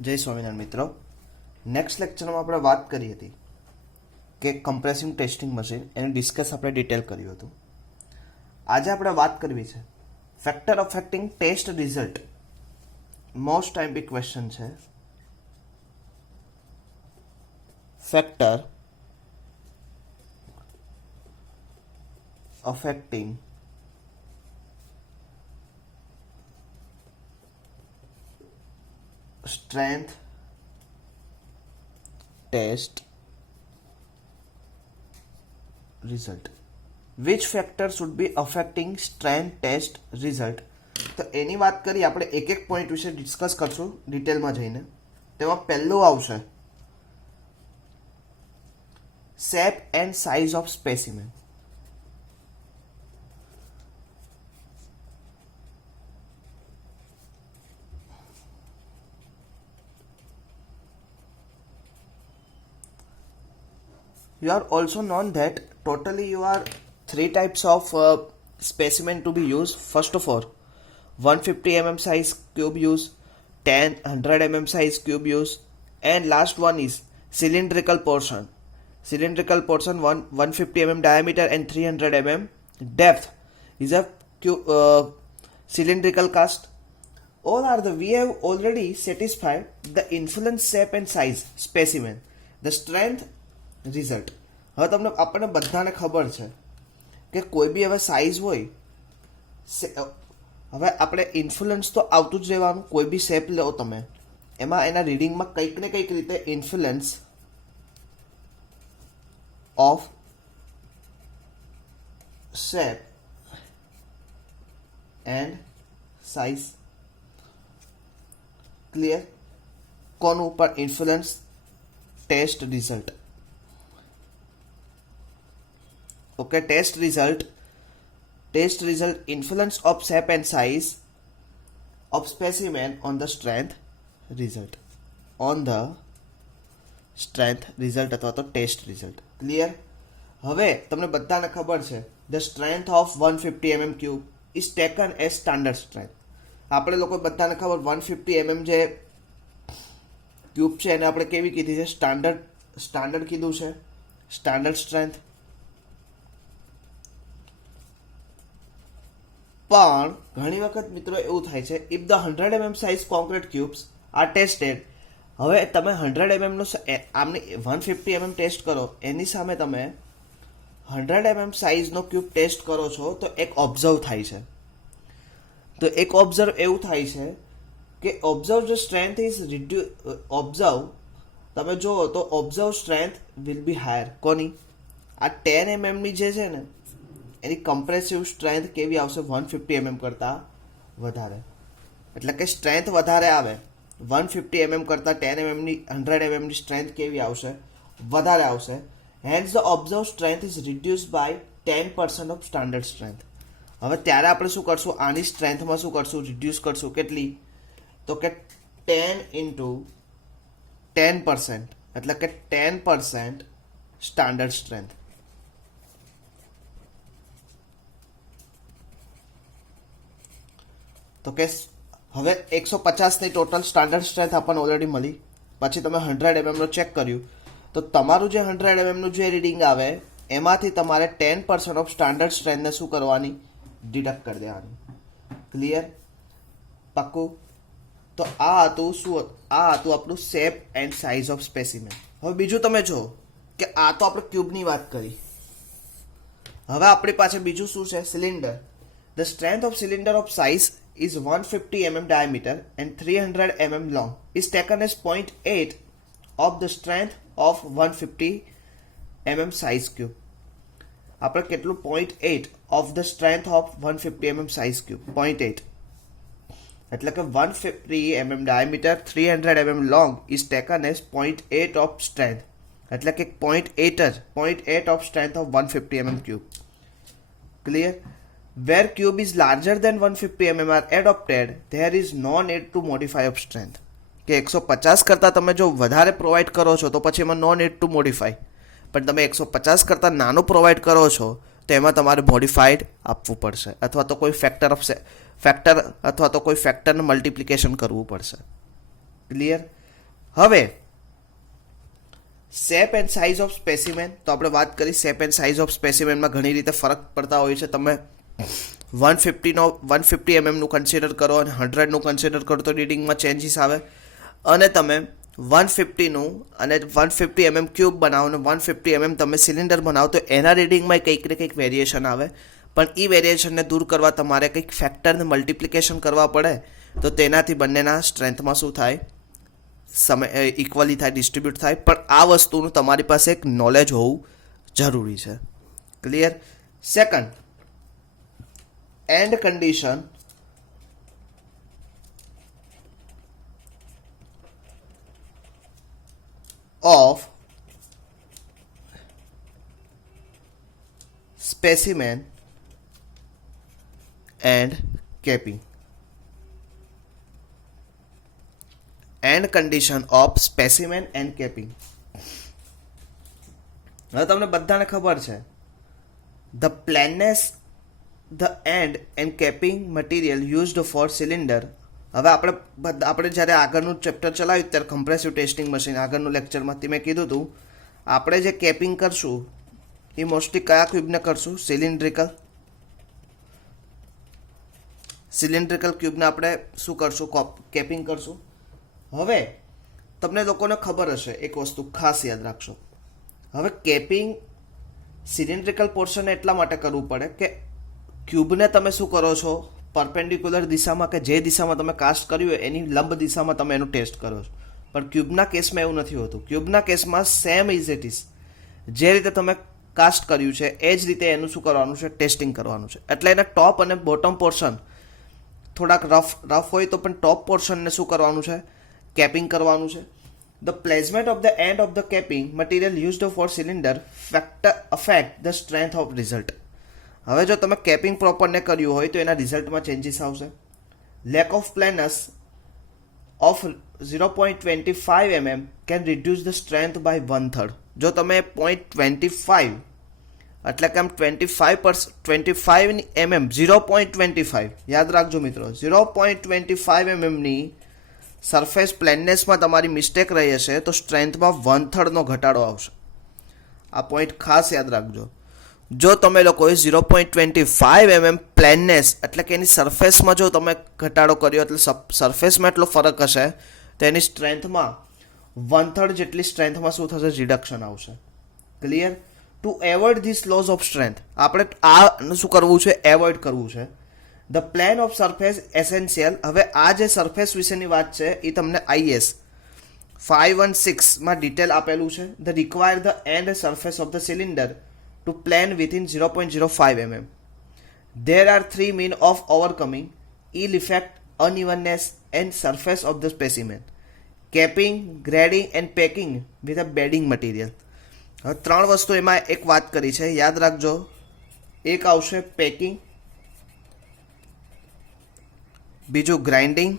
જય સ્વામિનારાયણ મિત્રો. નેક્સ્ટ લેક્ચરમાં આપણે વાત કરી હતી કે કમ્પ્રેસિંગ ટેસ્ટિંગ મશીન એની ડિસ્કસ આપણે ડિટેલ કર્યું હતું. આજે આપણે વાત કરવી છે factor affecting test result. Most ટાઈમ્પી ક્વેશ્ચન છે. Factor affecting strength test result. Which factor should be affecting strength test result? તો એની વાત કરી આપણે એક એક પોઈન્ટ વિશે ડિસ્કસ કરશું ડિટેલમાં જઈને. તેમાં પહેલું આવશે shape and size of specimen. You are also known that totally you are three types of specimen to be used. First of all, 150 mm size cube use, 10 100 mm size cube use, and last one is cylindrical portion. Cylindrical portion 150 mm diameter and 300 mm depth is a cylindrical cast. All are the we have already satisfied the influence shape and size specimen, the strength result. હવે તમને આપણને બધાને ખબર છે કે કોઈ બી હવે size હોય, હવે આપણે ઇન્ફ્લુઅન્સ તો આવતું જ રહેવાનું. કોઈ બી શેપ લો તમે, એમાં એના રીડિંગમાં કંઈક ને કંઈક રીતે influence of shape and size. Clear? કોનું ઉપર influence? Test result. Okay, test result influence of shape and size of specimen on the strength result અથવા તો ટેસ્ટ રિઝલ્ટ. ક્લિયર? હવે તમને બધાને ખબર છે the strength of 150 mm cube is taken as standard strength. આપણે લોકો બધાને ખબર 150 mm જે ક્યુબ છે એને આપણે કેવી કીધી છે? સ્ટાન્ડર્ડ કીધું છે, સ્ટાન્ડર્ડ સ્ટ્રેન્થ. પણ ઘણી વખત મિત્રો એવું થાય છે if the 100 mm size concrete cubes are tested. હવે તમે 100 mm નો આમને 150 mm ટેસ્ટ કરો, એની સામે તમે 100 mm સાઇઝનો ક્યુબ ટેસ્ટ કરો છો તો એક ઓબ્ઝર્વ થાય છે. તો એક ઓબ્ઝર્વ એવું થાય છે કે ઓબ્ઝર્વ જો સ્ટ્રેન્થ ઇઝ ઓબ્ઝર્વ તમે જુઓ તો observe strength will be higher. કોની? આ 10 mm ની જે છે ને એની કમ્પ્રેસિવ સ્ટ્રેન્થ કેવી આવશે? 150 mm કરતાં વધારે. એટલે કે સ્ટ્રેન્થ વધારે આવે. 150 mm કરતાં 10 mm ની 100 mm ની સ્ટ્રેન્થ કેવી આવશે? વધારે આવશે. Hence the observe strength is reduce by 10% of standard strength. હવે ત્યારે આપણે શું કરશું? આની સ્ટ્રેન્થમાં શું કરશું? રિડ્યુસ કરશું. કેટલી? તો કે 10 into 10%, એટલે કે 10% સ્ટાન્ડર્ડ સ્ટ્રેન્થ. તો કે હવે 150 ની ટોટલ સ્ટાન્ડર્ડ સ્ટ્રેન્થ આપણને ઓલરેડી મળી. પછી તમે 100 mm નો ચેક કર્યું તો તમારું જે 100 mm નું જે રીડિંગ આવે એમાંથી તમારે 10% ઓફ સ્ટાન્ડર્ડ સ્ટ્રેન્થને શું કરવાની? ડિડક્ટ કરી દેવાની. ક્લિયર? પાક્કું? તો આ હતું શું? આ હતું આપણું shape and size of specimen. હવે બીજું તમે જુઓ કે આ તો આપણે ક્યુબની વાત કરી. હવે આપણી પાસે બીજું શું છે? Cylinder. The strength of cylinder of size is 150 mm diameter and 300 mm long is taken as 0.8 of the strength of 150 mm size cube. આપણે કેટલું? 0.8 of the strength of 150 mm size cube. 0.8 એટલે કે 150 mm diameter 300 mm long is taken as 0.8 of strength. એટલે કે 0.8 of strength of 150 mm cube. Clear? Where cube is larger than 150 mm are adopted, there is no need to modify of strength. કે 150 કરતાં તમે જો વધારે provide કરો છો તો પછી એમાં નો નીડ ટુ મોડિફાય. પણ તમે 150 કરતાં નાનું પ્રોવાઈડ કરો છો તો એમાં તમારે મોડિફાઈડ આપવું પડશે, અથવા તો કોઈ ફેક્ટર અથવા તો કોઈ ફેક્ટરનું મલ્ટિપ્લિકેશન કરવું પડશે. ક્લિયર? હવે shape and size of specimen, તો આપણે વાત કરી શેપ એન્ડ સાઇઝ ઓફ સ્પેસિમેનમાં ઘણી રીતે ફરક પડતા હોય છે. તમે 150 mm નું કન્સિડર કરો અને 100 નું કન્સિડર કરો તો રીડિંગમાં ચેન્જીસ આવે, અને તમે 150 નું અને 150 mm ક્યુબ બનાવો અને 150 mm તમે સિલિન્ડર બનાવો તો એના રીડિંગમાં કંઈક ને કંઈક વેરિએશન આવે. પણ એ વેરિએશનને દૂર કરવા તમારે કંઈક ફેક્ટરને મલ્ટિપ્લિકેશન કરવા પડે, તો તેનાથી બંનેના સ્ટ્રેન્થમાં શું થાય, સમય ઇક્વલી થાય, ડિસ્ટ્રીબ્યુટ થાય. પણ આ વસ્તુનું તમારી પાસે એક નોલેજ હોવું જરૂરી છે. Clear? Second, and condition of specimen and capping. End condition of specimen and capping. હવે તમને બધાને ખબર છે, the planness, the end and capping material used for cylinder. હવે આપણે જ્યારે આગળનું ચેપ્ટર ચલાવ્યું ત્યારે કમ્પ્રેસિવ ટેસ્ટિંગ મશીન આગળનું લેક્ચરમાંથી મેં કીધું હતું, આપણે જે કેપિંગ કરશું એ મોસ્ટલી કયા ક્યુબને કરશું? સિલિન્ડ્રિકલ ક્યુબને આપણે શું કરશું? કેપિંગ કરશું. હવે તમને લોકોને ખબર હશે એક વસ્તુ ખાસ યાદ રાખશો, હવે કેપિંગ સિલિન્ડ્રિકલ પોર્શનને એટલા માટે કરવું પડે કે ક્યુબને તમે શું કરો છો? પરપેન્ડિક્યુલર દિશામાં કે જે દિશામાં તમે કાસ્ટ કર્યું હોય એની લંબ દિશામાં તમે એનું ટેસ્ટ કરો છો. પણ ક્યુબના કેસમાં એવું નથી હોતું. ક્યુબના કેસમાં સેમ ઇઝ ઇટ ઇઝ, જે રીતે તમે કાસ્ટ કર્યું છે એ જ રીતે એનું શું કરવાનું છે? ટેસ્ટિંગ કરવાનું છે. એટલે એના ટોપ અને બોટમ પોર્શન થોડાક રફ હોય તો પણ ટોપ પોર્શનને શું કરવાનું છે? કેપિંગ કરવાનું છે. The placement of the end of the capping material used four cylinder affect the strength of result. હવે જો તમે કેપિંગ પ્રોપર ને કર્યું હોય તો એના રિઝલ્ટમાં ચેન્જીસ આવશે. Lack of planeness of 0.25 mm can reduce the strength by 1/3. જો તમે 0.25 એટલે કે આમ 25 mm 0.25 યાદ રાખજો મિત્રો, 0.25 mm ની સરફેસ પ્લેનનેસમાં તમારી મિસ્ટેક રહી હશે તો સ્ટ્રેન્થમાં 1/3 નો ઘટાડો આવશે. આ પોઈન્ટ ખાસ યાદ રાખજો. જો તમે લોકોએ 0.25 mm પ્લેનનેસ એટલે કે એની સરફેસમાં જો તમે ઘટાડો કર્યો એટલે સરફેસમાં એટલો ફરક હશે તો એની સ્ટ્રેન્થમાં 1/3 જેટલી સ્ટ્રેન્થમાં શું થશે? રિડક્શન આવશે. Clear? Two avoid this lose of strength આપણે આ શું કરવું છે? એવોઇડ કરવું છે. The plane of surface essential. હવે આ જે સરફેસ વિશેની વાત છે એ તમને IS 516માં ડિટેલ આપેલું છે. The require the and surface of the cylinder to plan within 0.05 mm. There are three means of overcoming ill effect, unevenness and surface of the specimen: capping, grading and packing with a bedding material. હવે ત્રણ વસ્તુ એમાં એક વાત કરી છે, યાદ રાખજો. એક આવશે પેકિંગ, બીજું ગ્રાઇન્ડિંગ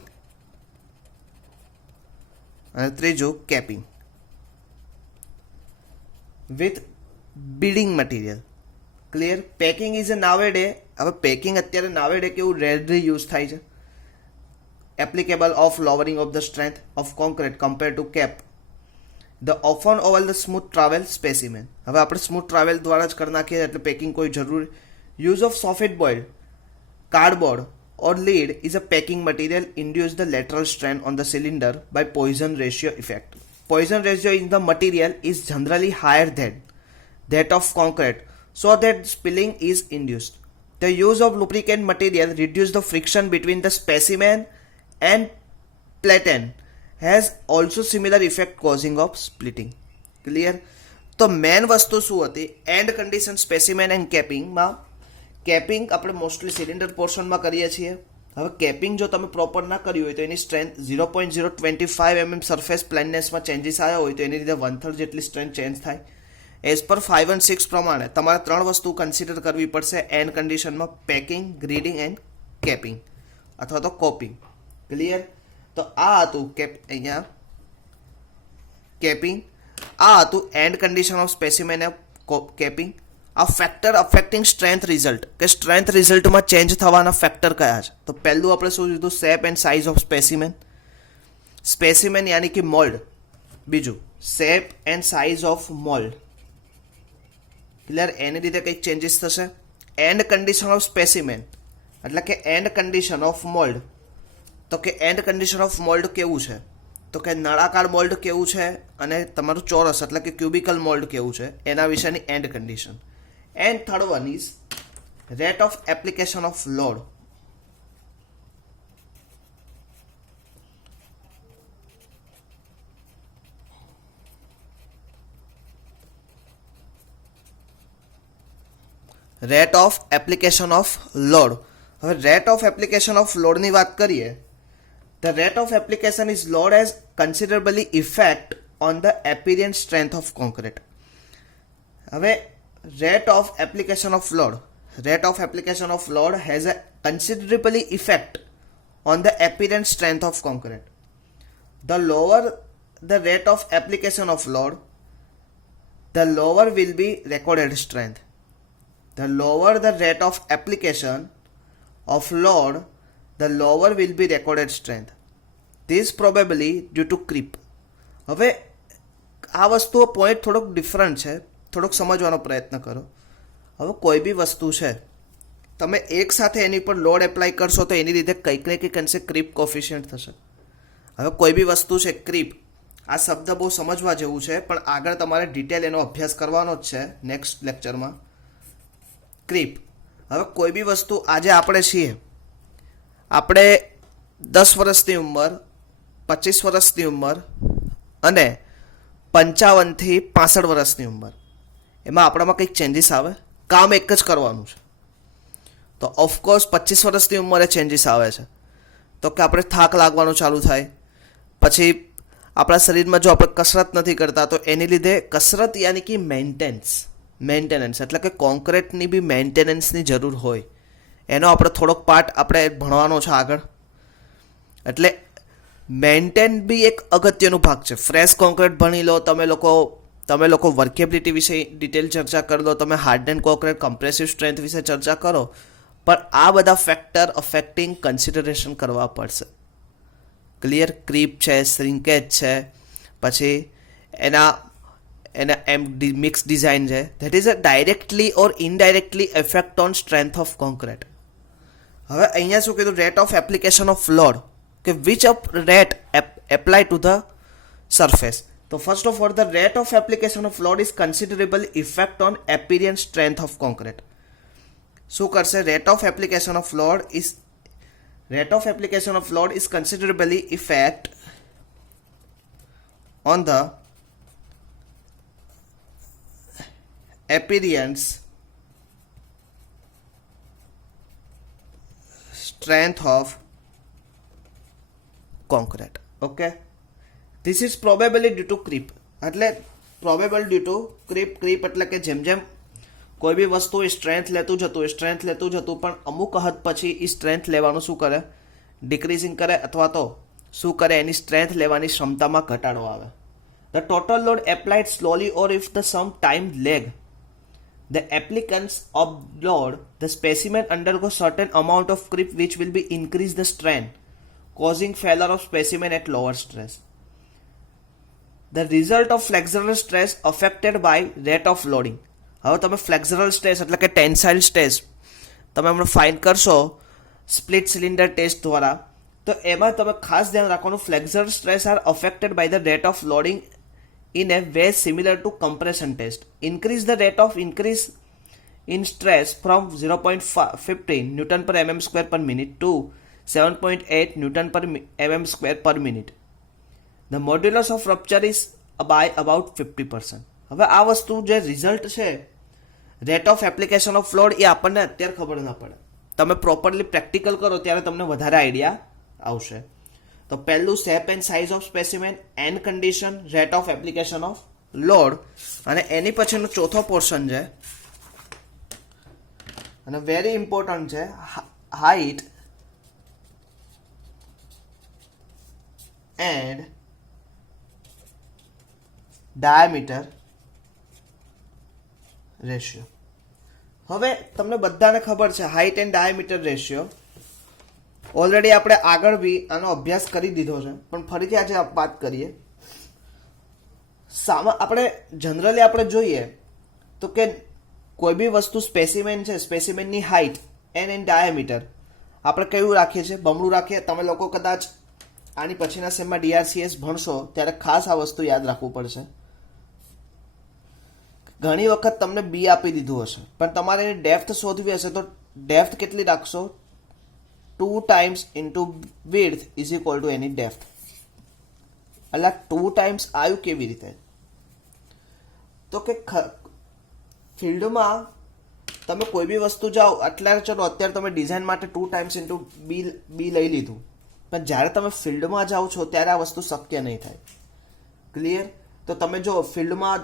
અને ત્રીજું capping with building material. Clear? Packing is a nowadays. હવે પેકિંગ અત્યારે નાવેડે કેવું રેરલી યુઝ થાય છે. Applicable of lowering of the strength of concrete compare to cap the often over the smooth travel specimen. હવે આપણે smooth travel દ્વારા જ કરી નાખીએ એટલે પેકિંગ કોઈ જરૂર. Use of soft boiled cardboard or lead is a packing material induce the lateral strain on the cylinder by Poisson ratio effect. Poisson ratio in the material is generally higher than that of concrete, so that spilling is induced. The use of lubricant material reduces the friction between the specimen and platen, has also similar effect causing of splitting. Clear? તો main વસ્તુ શું હતી? End condition specimen end કેપિંગમાં capping આપણે mostly cylinder પોર્શનમાં કરીએ છીએ. હવે કેપિંગ જો તમે પ્રોપર ના કર્યું હોય તો એની સ્ટ્રેન્થ 0.025 mm સરફેસ પ્લેનનેસમાં ચેન્જીસ આવ્યા હોય તો એની રીતે 1/3 જેટલી સ્ટ્રેન્થ ચેન્જ થાય. એઝ પર 5 અને 6 પ્રમાણે તમારે ત્રણ વસ્તુ કન્સિડર કરવી પડશે એન્ડ કન્ડિશનમાં: પેકિંગ, ગ્રીડિંગ એન્ડ કેપિંગ અથવા તો કોપિંગ. ક્લિયર? તો આ હતું અહીંયા કેપિંગ, આ હતું end condition of specimen of capping. આ ફેક્ટર અફેક્ટિંગ સ્ટ્રેન્થ રિઝલ્ટ કે સ્ટ્રેન્થ રિઝલ્ટમાં ચેન્જ થવાના ફેક્ટર કયા છે? તો પહેલું આપણે શું લીધું? Shape and size of specimen. Specimen યાની કે મોલ્ડ, બીજું shape and size of mould. Clear? એની રીતે કંઈક ચેન્જીસ થશે. એન્ડ કન્ડિશન ઓફ સ્પેસિમેન એટલે કે એન્ડ કન્ડિશન ઓફ મોલ્ડ. તો કે એન્ડ કન્ડિશન ઓફ મોલ્ડ કેવું છે, તો કે નળાકાર મોલ્ડ કેવું છે અને તમારું ચોરસ એટલે કે ક્યુબિકલ મોલ્ડ કેવું છે એના વિશેની and condition. And third one is rate of application of load. Rate of application of load. હવે રેટ ઓફ એપ્લિકેશન ઓફ લોડની વાત કરીએ. The rate of application is load has considerably effect on the apparent strength of concrete. હવે rate of application of load. Rate of application of load has a considerably effect on the apparent strength of concrete. The lower the rate of application of load, the lower will be recorded strength. The lower the rate of application of load, the lower will be recorded strength. This probably due to creep. હવે આ વસ્તુઓ point થોડોક different છે, થોડોક સમજવાનો પ્રયત્ન કરો. હવે કોઈ બી વસ્તુ છે તમે એક સાથે એની પર લોડ એપ્લાય કરશો તો એની રીતે કંઈક ને કંઈક અંશે ક્રીપ કોફિશિયન્ટ થશે. હવે કોઈ બી વસ્તુ છે ક્રીપ, આ શબ્દ બહુ સમજવા જેવું છે પણ આગળ તમારે ડિટેલ એનો અભ્યાસ કરવાનો જ છે નેક્સ્ટ લેક્ચરમાં. ક્રીપ. હવે કોઈ બી વસ્તુ આજે આપણે છીએ, આપણે 10 વર્ષની ઉંમર, 25 વર્ષની ઉંમર અને 55 થી 65 વર્ષની ઉંમર, એમાં આપણામાં કંઈક ચેન્જીસ આવે? કામ એક જ કરવાનું છે તો ઓફકોર્સ 25 વર્ષની ઉંમરે ચેન્જીસ આવે છે. તો કે આપણે થાક લાગવાનું ચાલુ થાય, પછી આપણા શરીરમાં જો આપણે કસરત નથી કરતા તો એની લીધે કસરત યાની કે મેન્ટેનન્સ એટલે કે કોન્ક્રીટની બી મેન્ટેનન્સની જરૂર હોય. એનો આપણે થોડોક પાર્ટ આપણે ભણવાનો છે આગળ. એટલે મેન્ટેન બી એક અગત્યનું ભાગ છે. ફ્રેશ કોન્ક્રીટ ભણી લો તમે લોકો વર્કેબિલિટી વિશે ડિટેલ ચર્ચા કરી લો, તમે hard and concrete compressive strength વિશે ચર્ચા કરો, પણ આ બધા ફેક્ટર અફેક્ટિંગ કન્સિડરેશન કરવા પડશે. ક્લિયર? ક્રીપ છે, શ્રિંકેજ છે, પછી એના મિક્સ ડિઝાઇન છે. That is a directly or indirectly effect on strength of concrete. હવે અહીંયા શું કીધું? Rate of application of load, કે which of rate apply to the surface. તો first of all the rate of application of load is considerable effect on appearance strength of concrete. શું કરશે? Rate of application of load is considerably effect on the appearance strength of concrete. Okay, this is probably due to creep. એટલે probable due to creep એટલે કે જેમ જેમ કોઈ બી વસ્તુ strength લેતું જતું પણ અમુક હદ પછી એ સ્ટ્રેન્થ લેવાનું શું કરે? ડિક્રીઝિંગ કરે, અથવા તો શું કરે? એની સ્ટ્રેન્થ લેવાની ક્ષમતામાં ઘટાડો આવે. The total load applied slowly or if the some time lag the applicants of load, the specimen undergoes certain amount of creep which will be increase the strain, causing failure of specimen at lower stress. The result of flexural stress affected by rate of loading. હવે તમે ફ્લેક્ઝરલ stress એટલે કે tensile stress તમે હમણાં find કરશો split cylinder test દ્વારા, તો એમાં તમે ખાસ ધ્યાન રાખવાનું flexural stress are affected by the rate of loading in a way similar to compression test. Increase the rate of increase in stress from 0.15 Newton per mm square per minute to 7.8 Newton per mm square per minute. The modulus of rupture is by about 50%. હવે આ વસ્તુ જે result છે rate of application of load એ આપણને અત્યારે ખબર ના પડે, તમે પ્રોપરલી પ્રેક્ટિકલ કરો ત્યારે તમને વધારે આઈડિયા આવશે. તો પહેલું shape and size of specimen, and condition, rate of application of load, અને એની પછીનો ચોથો પોર્શન છે અને વેરી ઇમ્પોર્ટન્ટ છે હાઇટ એન્ડ ડાયામીટર રેશિયો. હવે તમને બધાને ખબર છે height and diameter ratio already આપણે આગળ બી આનો અભ્યાસ કરી દીધો છે, પણ ફરીથી આજે વાત કરીએ. આપણે જનરલી આપણે જોઈએ તો કે કોઈ બી વસ્તુ સ્પેસિમેન છે, સ્પેસિમેનની હાઇટ એન ડાયામીટર આપણે કયું રાખીએ છીએ? બમણું રાખીએ. તમે લોકો કદાચ આની પછીના સેમમાં ડીઆરસીએસ ભણશો ત્યારે ખાસ આ વસ્તુ યાદ રાખવું પડશે. ઘણી વખત તમને બી આપી દીધું હશે પણ તમારે એની ડેપ્થ શોધવી હશે તો ડેપ્થ કેટલી રાખશો? 2 times into width is equal to any depth. એટલે 2 ટાઈમ્સ આવ્યું કેવી રીતે? તો કે ફિલ્ડમાં તમે કોઈ બી વસ્તુ જાઓ અત્યારે, ચલો અત્યારે તમે ડિઝાઇન માટે 2 ટાઈમ્સ ઇન્ટુ બી લઈ લીધું, પણ જ્યારે તમે ફિલ્ડમાં જાઓ છો ત્યારે આ વસ્તુ શક્ય નહીં થાય. ક્લિયર? તો તમે જો ફિલ્ડમાં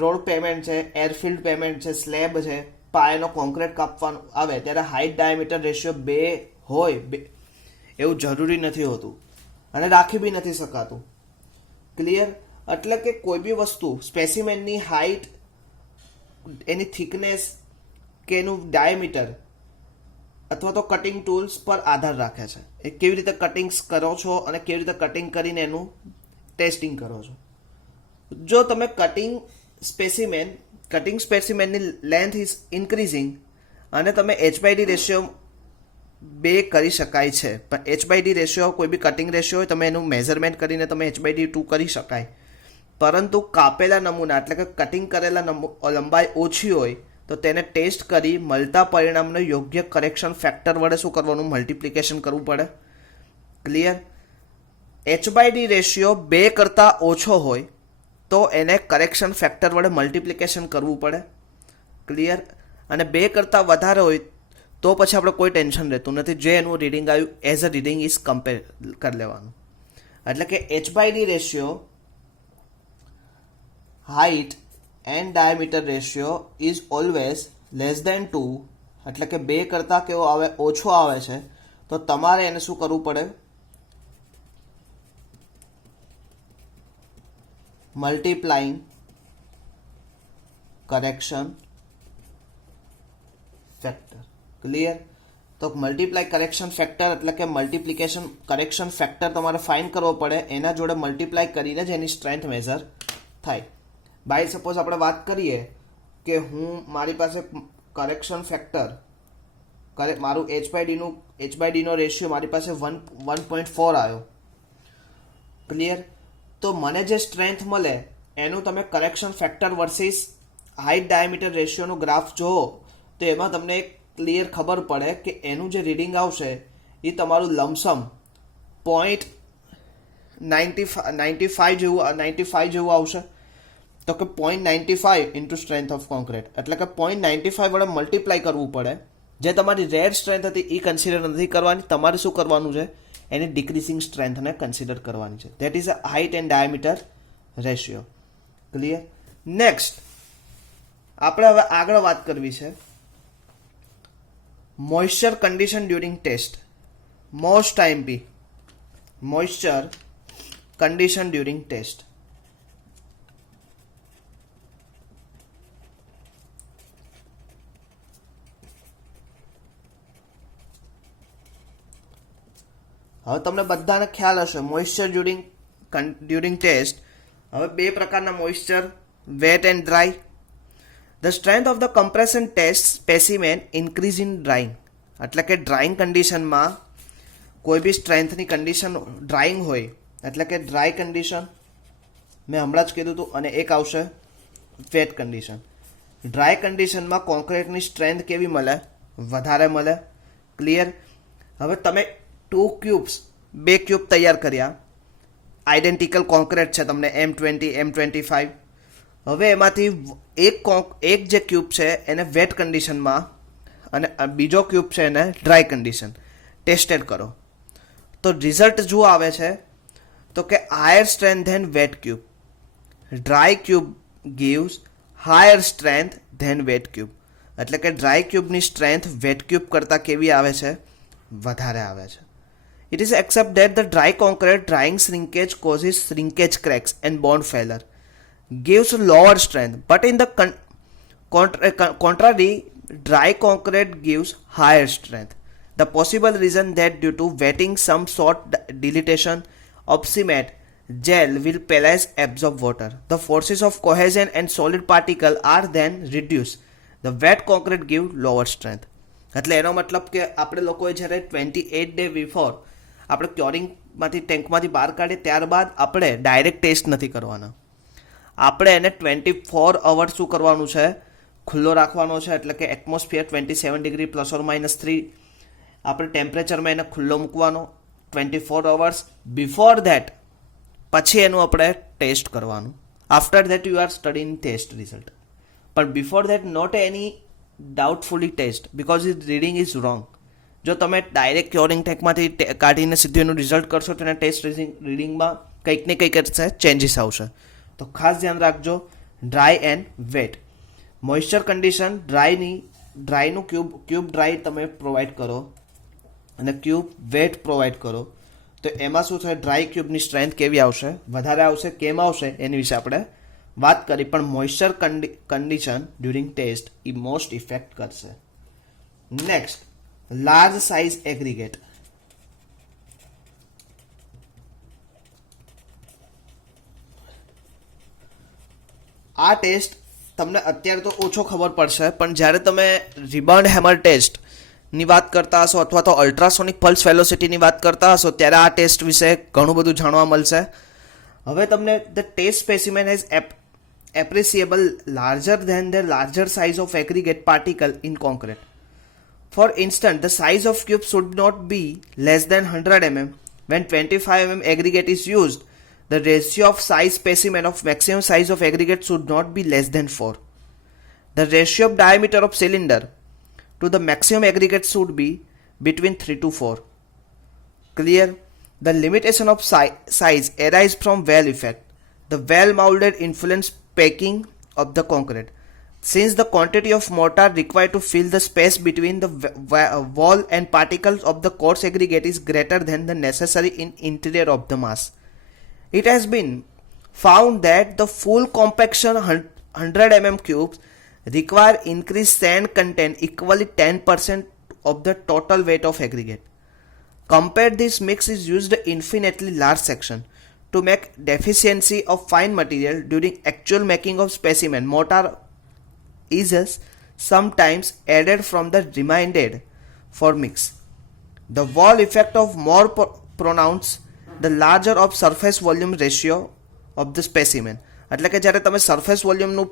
રોડ પેમેન્ટ છે, એરફિલ્ડ પેમેન્ટ છે, સ્લેબ છે, પાયાનો કોન્ક્રીટ કાપવાનું આવે ત્યારે હાઇટ ડાયામીટર રેશિયો 2 હોય એવું જરૂરી નથી હોતું અને રાખી બી નથી શકાતું. ક્લિયર? એટલે કે કોઈ બી વસ્તુ સ્પેસિમેનની હાઇટ, એની થિકનેસ કે એનું ડાયામીટર અથવા તો કટિંગ ટૂલ્સ પર આધાર રાખે છે. એ કેવી રીતે કટિંગ્સ કરો છો અને કેવી રીતે કટિંગ કરીને એનું ટેસ્ટિંગ કરો છો. જો તમે કટિંગ સ્પેસિમેનની લેન્થ ઇઝ ઇન્ક્રીઝિંગ અને તમે H/D રેશિયો 2 કરી શકાય છે, પણ H/D રેશિયો કોઈ બી કટિંગ રેશિયો હોય તમે એનું મેઝરમેન્ટ કરીને તમે H/D 2 કરી શકાય, પરંતુ કાપેલા નમૂના એટલે કે કટિંગ કરેલા લંબાઈ ઓછી હોય તો તેને ટેસ્ટ કરી મળતા પરિણામને યોગ્ય કરેક્શન ફેક્ટર વડે શું કરવાનું? મલ્ટિપ્લિકેશન કરવું પડે. ક્લિયર? H/D રેશિયો 2 કરતાં ઓછો હોય તો એને કરેક્શન ફેક્ટર વડે મલ્ટિપ્લિકેશન કરવું પડે. ક્લિયર? અને 2 કરતાં વધારે હોય તો પછી આપણે કોઈ ટેન્શન રહેતું નથી, જે એનું રીડિંગ આવ્યું as a reading is compare કરી લેવાનું. એટલે કે H/D ratio, height and diameter ratio is always less than 2, એટલે કે 2 કરતાં કેવો આવે? ઓછો આવે છે. તો તમારે એને શું કરવું પડે? Multiplying correction factor. ક્લિયર? તો મલ્ટીપ્લાય કરેક્શન ફેક્ટર એટલે કે મલ્ટિપ્લિકેશન કરેક્શન ફેક્ટર તમારે ફાઇન્ડ કરવો પડે, એના જોડે મલ્ટીપ્લાય કરીને જ એની સ્ટ્રેન્થ મેઝર થાય. બાય સપોઝ આપણે વાત કરીએ કે મારી પાસે કરેક્શન ફેક્ટર મારું H/D નો રેશિયો મારી પાસે 1.4 આવ્યો. ક્લિયર? તો મને જે સ્ટ્રેન્થ મળે એનું તમે correction factor versus height diameter રેશિયોનો ગ્રાફ જુઓ તો એમાં તમને એક ક્લિયર ખબર પડે કે એનું જે રીડિંગ આવશે એ તમારું લમસમ 0.95 જેવું આવશે. તો કે 0.95 ઇન્ટુ સ્ટ્રેન્થ ઓફ કોન્ક્રીટ એટલે કે 0.95 વડે મલ્ટીપ્લાય કરવું પડે. જે તમારી રેડ સ્ટ્રેન્થ હતી એ કન્સિડર નથી કરવાની, તમારે શું કરવાનું છે? એની ડિક્રીઝિંગ સ્ટ્રેન્થને કન્સિડર કરવાની છે. That is a height and diameter ratio. Clear? Next આપણે હવે આગળ વાત કરવી છે moisture condition during test. Most IMP moisture condition during test. હવે તમને બધાને ખ્યાલ હશે મોઇસ્ચર ડ્યુરિંગ ટેસ્ટ. હવે 2 પ્રકારના moisture, wet and dry. The strength of the compression test specimen increase in drying. એટલે કે ડ્રાઇંગ કન્ડિશનમાં કોઈ બી સ્ટ્રેન્થની કન્ડિશન ડ્રાઇંગ હોય એટલે કે ડ્રાય કન્ડિશન મેં હમણાં જ કીધું હતું, અને એક આવશે વેટ કન્ડિશન. ડ્રાય કન્ડિશનમાં કોન્ક્રીટની સ્ટ્રેન્થ કેવી મળે? વધારે મળે. ક્લિયર? હવે તમે 2 ક્યુબ તૈયાર કર્યા, આઈડેન્ટિકલ કોન્ક્રીટ છે, તમને M20 M25. હવે એમાંથી એક જે ક્યુબ છે એને વેટ કન્ડિશનમાં અને બીજો ક્યુબ છે એને ડ્રાય કન્ડિશન ટેસ્ટેડ કરો તો રિઝલ્ટ શું આવે છે? તો કે higher strength than wet cube. Dry cube gives higher strength than wet cube. એટલે કે ડ્રાય ક્યુબની સ્ટ્રેન્થ વેટ ક્યુબ કરતાં કેવી આવે છે? વધારે આવે છે. It is accepted that the dry concrete drying shrinkage causes shrinkage cracks and bond failure, gives lower strength, but in the contrary, dry concrete gives higher strength. The possible reason that due to wetting some sort dilatation of cement gel will pellets absorb water. The forces of cohesion and solid particle are then reduced. The wet concrete give lower strength. એટલે એનો મતલબ કે આપણે લોકોએ જ્યારે 28 day before આપણે ક્યોરિંગમાંથી ટેન્કમાંથી બહાર કાઢીએ ત્યારબાદ આપણે ડાયરેક્ટ ટેસ્ટ નથી કરવાના. આપણે એને 24 અવર્સ શું કરવાનું છે, ખુલ્લો રાખવાનો છે. એટલે કે એટમોસ્ફિયર 27 ડિગ્રી ±3 આપણે ટેમ્પરેચરમાં એને ખુલ્લો મૂકવાનો 24 અવર્સ. બિફોર ધેટ પછી એનું આપણે ટેસ્ટ કરવાનું. After that you are studying test result. પણ before that not any doubtfully test because it reading is wrong. જો તમે ડાયરેક્ટ ક્યોરિંગ ટેન્કમાંથી કાઢીને સીધું એનું રિઝલ્ટ કરશો તો એના ટેસ્ટ રીડિંગમાં કંઈક ને કંઈક ચેન્જીસ આવશે. તો ખાસ ધ્યાન રાખજો. Dry and wet. Moisture condition ડ્રાયનું ક્યુબ ડ્રાય તમે પ્રોવાઈડ કરો અને ક્યુબ વેટ પ્રોવાઈડ કરો તો એમાં શું થાય, ડ્રાય ક્યુબની સ્ટ્રેન્થ કેવી આવશે, વધારે આવશે, કેમ આવશે એની વિશે આપણે વાત કરી. પણ મોઇશ્ચર કન્ડિશન ડ્યુરિંગ ટેસ્ટ એ મોસ્ટ ઇફેક્ટ કરશે. Next, large size aggregate. આ ટેસ્ટ તમને અત્યારે તો ઓછો ખબર પડશે, પણ જ્યારે તમે રિબાઉન્ડ હેમર ટેસ્ટની વાત કરતા હશો અથવા તો અલ્ટ્રાસોનિક પલ્સ વેલોસિટીની વાત કરતા હશો ત્યારે આ ટેસ્ટ વિશે ઘણું બધું જાણવા મળશે. હવે તમને the test specimen has appreciable larger than the larger size of aggregate particle in concrete. For instance, the size of cube should not be less than 100 mm. When 25 mm aggregate is used, the ratio of size specimen of maximum size of aggregate should not be less than 4. The ratio of diameter of cylinder to the maximum aggregate should be between 3 to 4. Clear? The limitation of size arise from well effect. The well molded influence packing of the concrete. Since the quantity of mortar required to fill the space between the wall and particles of the coarse aggregate is greater than the necessary in interior of the mass. It has been found that the full compaction 100 mm cubes require increased sand content equally 10% of the total weight of aggregate. Compare this mix is used infinitely large section. To make deficiency of fine material during actual making of specimen, mortar is sometimes added from the remainder for mix. The wall effect of more pronounced the larger of surface volume ratio of the specimen. એટલે કે જ્યારે તમે surface વોલ્યુમનું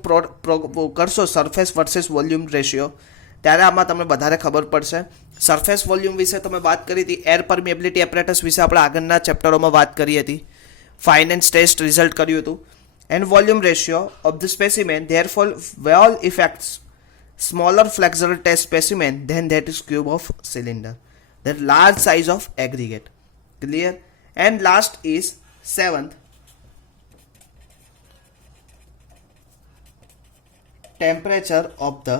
કરશો, surface versus volume ratio, ત્યારે આમાં તમને વધારે ખબર પડશે. સરફેસ વોલ્યુમ વિશે તમે વાત કરી હતી, એર પરમિએબિલિટી એપરેટસ વિશે આપણે આગળના ચેપ્ટરોમાં વાત કરી હતી, ફાઇનાન્સ ટેસ્ટ રિઝલ્ટ કર્યું હતું. And volume ratio of the specimen therefore well effects smaller flexural test specimen than that is cube of cylinder. The large size of aggregate. Clear? And last is 7th, temperature of the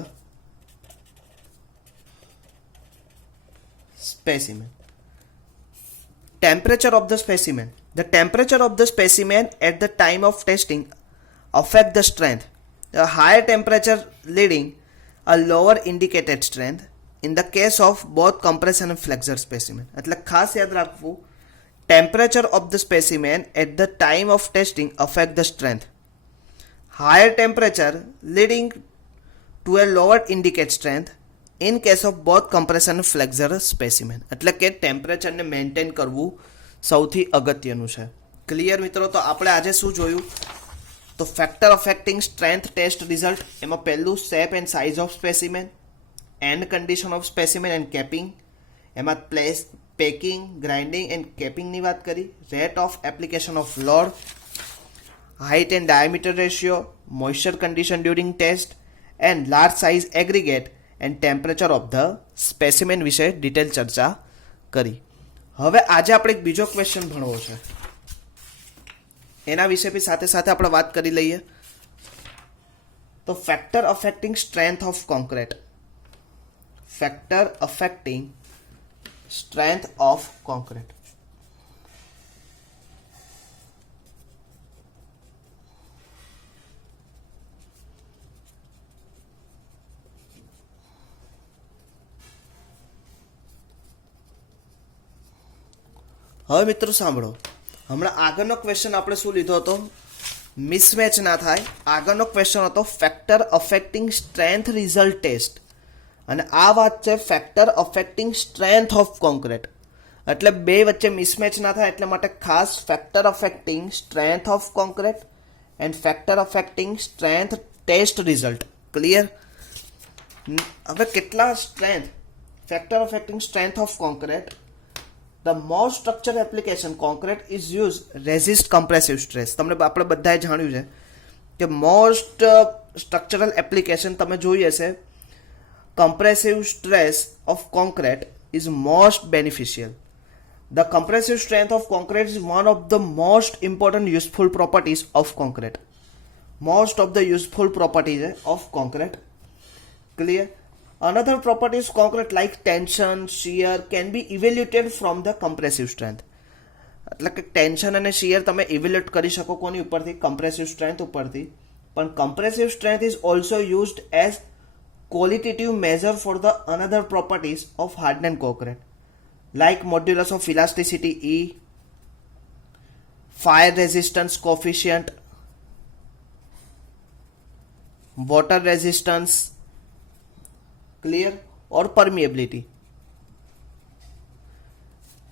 specimen. Temperature of the specimen. The temperature of the specimen at the time of testing affect the strength. A higher temperature leading a lower indicated strength in the case of both compression and flexure specimen. એટલે ખાસ યાદ રાખવું, temperature of the specimen at the time of testing affect the strength. Higher temperature leading to a lower indicate strength in case of both compression and flexure specimen. એટલે કે ટેમ્પરેચરને maintain કરવું સૌથી અગત્યનું છે. ક્લિયર મિત્રો? તો આપણે આજે શું જોયું? તો factor affecting strength test result, એમાં પહેલું shape and size of specimen, and condition of specimen and capping, એમાં પ્લેસ પેકિંગ, ગ્રાઇન્ડિંગ એન્ડ કેપિંગની વાત કરી, rate of application of load, height and diameter ratio, moisture condition during test, and large size aggregate and temperature of the specimen વિશે detail ચર્ચા કરી. હવે આજે આપણે એક બીજો ક્વેશ્ચન ભણવો છે, એના વિશે બી સાથે સાથે આપણે વાત કરી લઈએ. તો factor affecting strength of concrete. Factor affecting strength of concrete. હવે મિત્રો સાંભળો, હમણાં આગળનો ક્વેશ્ચન આપણે શું લીધો હતો, મિસમેચ ના થાય. આગળનો ક્વેશ્ચન હતો factor affecting strength result test, અને આ વાત છે factor affecting strength of concrete. એટલે બે વચ્ચે મિસમેચ ના થાય એટલા માટે ખાસ factor affecting strength of concrete and factor affecting strength test result. Clear? હવે કેટલા strength factor affecting strength of concrete. The most structure application concrete is use resist compressive stress. તમને આપણે બધાએ જાણ્યું છે કે મોસ્ટ સ્ટ્રક્ચરલ એપ્લિકેશન તમે જોઈ હશે, compressive stress of concrete is most beneficial. The compressive strength of concrete is one of the most important useful properties of concrete. Most of the useful properties of concrete. Clear? Another properties of concrete like tension, shear can be evaluated from the compressive strength. એટલે કે tension અને shear તમે evaluate કરી શકો કોની ઉપરથી? Compressive strength ઉપરથી. પણ compressive strength is also used as qualitative measure for the another properties of hardened concrete like modulus of elasticity E, fire resistance coefficient, water resistance, clear, or permeability.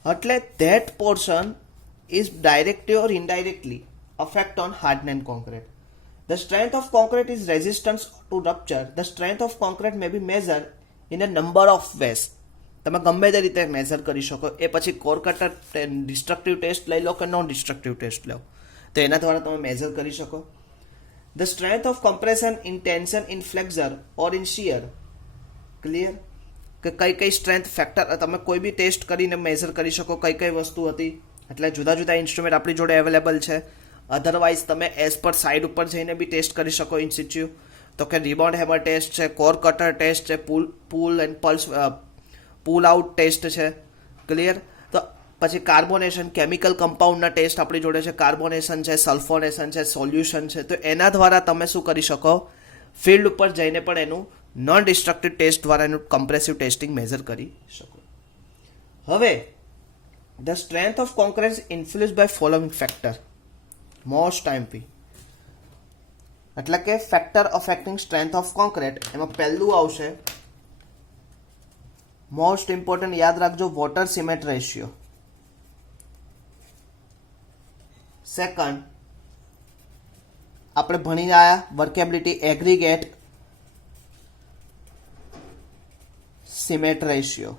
એટલે that portion is directly or indirectly affect on hardened concrete. The strength of concrete is resistance to rupture. The strength of concrete may be measured in a number of ways. તમે ગમે તે રીતે measure કરી શકો. એ પછી core cutter destructive test લઈ લો કે non destructive test લો, તો એના દ્વારા તમે મેઝર કરી શકો. The strength of compression in tension in flexure or in shear. Clear? કે કઈ કઈ સ્ટ્રેન્થ ફેક્ટર તમે કોઈ બી ટેસ્ટ કરીને મેઝર કરી શકો કઈ કઈ વસ્તુ હતી. એટલે જુદા જુદા ઇન્સ્ટ્રુમેન્ટ આપણી જોડે અવેલેબલ છે. અધરવાઇઝ તમે એઝ પર સાઇડ ઉપર જઈને બી ટેસ્ટ કરી શકો ઇન સિચ્યુ. તો કે રિબાઉન્ડ હેમર ટેસ્ટ છે, કોર કટર ટેસ્ટ છે, pull and pulse pull out test છે. ક્લિયર? તો પછી કાર્બોનેશન, કેમિકલ કમ્પાઉન્ડના ટેસ્ટ આપણી જોડે છે. કાર્બોનેશન છે, સલ્ફોનેશન છે, સોલ્યુશન છે. તો એના દ્વારા તમે શું કરી શકો? ફિલ્ડ ઉપર જઈને પણ એનું નોન ડિસ્ટ્રક્ટિવ ટેસ્ટ દ્વારા એનું કમ્પ્રેસિવ ટેસ્ટિંગ મેઝર કરી શકો. હવે the strength of concrete is influence by following factor. Most IMP એટલે કે factor affecting strength of concrete. એમાં પહેલું આવશે મોસ્ટ ઇમ્પોર્ટન્ટ, યાદ રાખજો, વોટર સિમેન્ટ રેશિયો. સેકન્ડ આપણે ભણી આવ્યા workability aggregate cement ratio.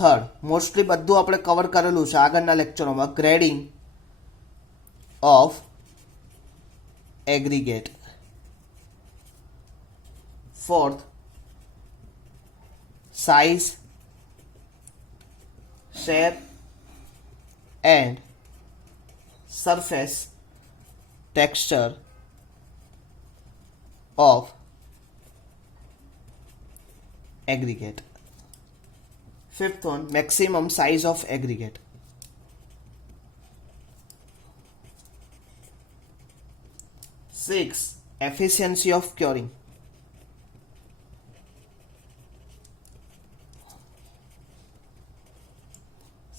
Third mostly બધું આપણે કવર કરેલું છે આગળના લેક્ચરોમાં, grading of aggregate. Fourth, size, shape and surface texture of aggregate. Fifth one, maximum size of aggregate. Six, efficiency of curing.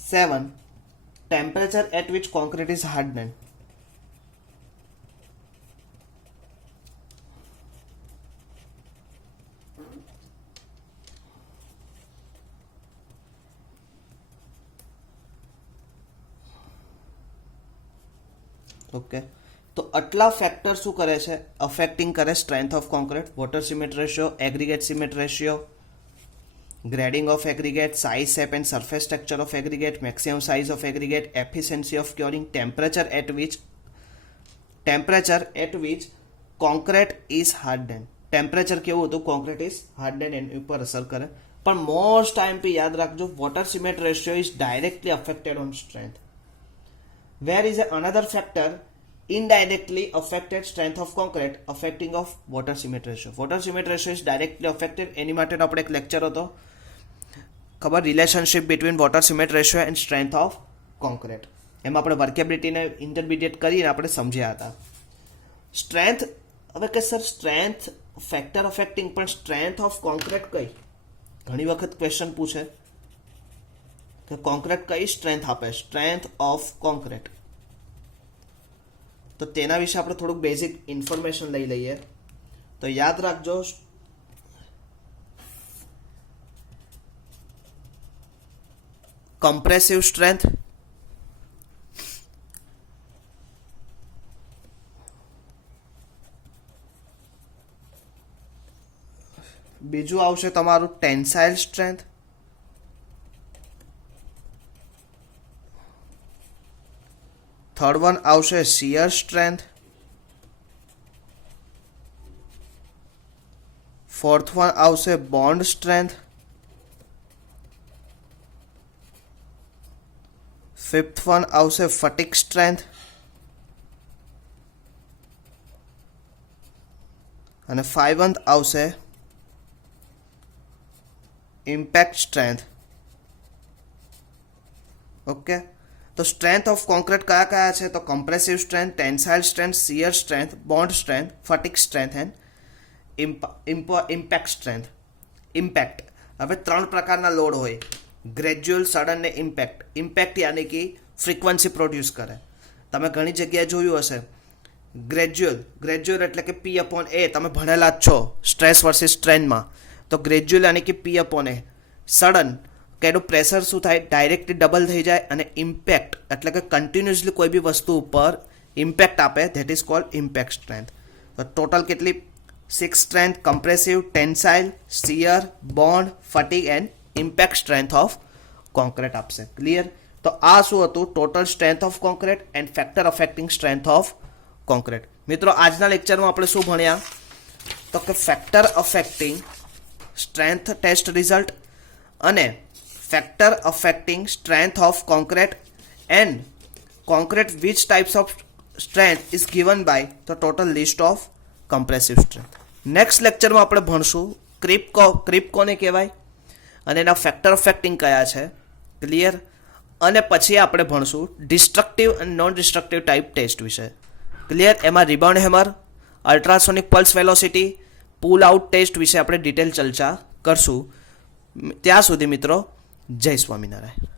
Seven, temperature at which concrete is hardened. Okay, તો આટલા factor શું કરે છે? Affecting કરે strength of concrete. Water cement ratio, aggregate cement ratio, grading of aggregate, size, shape and surface texture of aggregate, maximum size of aggregate, efficiency of curing, temperature at which concrete is harden. Temperature કેવું હતું? Concrete is harden, એની ઉપર અસર કરે. પણ most IMP યાદ રાખજો, water cement ratio is directly affected on strength. Where is another factor indirectly affected strength of concrete affecting of water cement ratio. Water cement ratio is directly affected. એની માટેનો આપણે એક lecture હતો ખબર, relationship between water cement ratio and strength of concrete. એમાં આપણે વર્કેબિલિટીને intermediate કરીને આપણે સમજ્યા હતા. સ્ટ્રેન્થ, હવે કે સર સ્ટ્રેન્થ ફેક્ટર અફેક્ટિંગ, પણ સ્ટ્રેન્થ ઓફ કોન્ક્રીટ કઈ? ઘણી વખત ક્વેશ્ચન પૂછે કે કોન્ક્રીટ કઈ સ્ટ્રેન્થ આપે, સ્ટ્રેન્થ ઓફ કોન્ક્રીટ. તો તેના વિશે આપણે થોડુંક બેઝિક ઇન્ફોર્મેશન લઈ લઈએ. તો યાદ રાખજો, કમ્પ્રેસિવ સ્ટ્રેન્થ, બીજું આવશે તમારું ટેન્સાઇલ સ્ટ્રેન્થ, થર્ડ વન આવશે શિયર સ્ટ્રેન્થ, ફોર્થ વન આવશે બોન્ડ સ્ટ્રેન્થ, ફિફ્થ વન આવશે ફટિક સ્ટ્રેન્થ, અને 5th આવશે ઇમ્પેક્ટ સ્ટ્રેન્થ. ઓકે, તો સ્ટ્રેન્થ ઓફ કોન્ક્રીટ કયા કયા છે? તો compressive strength, tensile strength, shear strength, bond strength, fatigue strength and impact strength. Impact, હવે 3 પ્રકારના લોડ હોય, ગ્રેજ્યુઅલ, સડન ને ઇમ્પેક્ટ. ઇમ્પેક્ટ યાની કે ફ્રીક્વન્સી પ્રોડ્યુસ કરે. તમે ઘણી જગ્યાએ જોયું હશે ગ્રેજ્યુઅલ એટલે કે P/A. તમે ભણેલા જ છો સ્ટ્રેસ વર્સિસ સ્ટ્રેનમાં. તો ગ્રેજ્યુઅલ યાની કે P/A. સડન કે એનું પ્રેશર શું થાય, ડાયરેક્ટલી ડબલ થઈ જાય. અને ઇમ્પેક્ટ એટલે કે કન્ટિન્યુઅસલી કોઈ બી વસ્તુ ઉપર ઇમ્પેક્ટ આપે, that is called impact strength. તો ટોટલ કેટલી? 6 strength: compressive, tensile, shear, bond, fatigue and impact strength of concrete આપશે. ક્લિયર? તો આ શું હતું? Total strength of concrete and factor affecting strength of concrete. મિત્રો, આજના લેક્ચરમાં આપણે શું ભણ્યા? તો કે factor affecting strength test result અને factor affecting strength of concrete and concrete which types of strength is given by the total list of compressive strength. Next લેક્ચરમાં આપણે ભણશું ક્રીપ કોને કહેવાય અને એના ફેક્ટર અફેક્ટિંગ કયા છે. ક્લિયર? અને પછી આપણે ભણશું ડિસ્ટ્રક્ટિવ અને નોન ડિસ્ટ્રક્ટિવ ટાઈપ ટેસ્ટ વિશે. ક્લિયર? એમાં rebound hammer, ultrasonic pulse velocity, pull out test વિશે આપણે ડિટેલ ચર્ચા કરશું. ત્યાં સુધી મિત્રો, જય સ્વામિનારાયણ.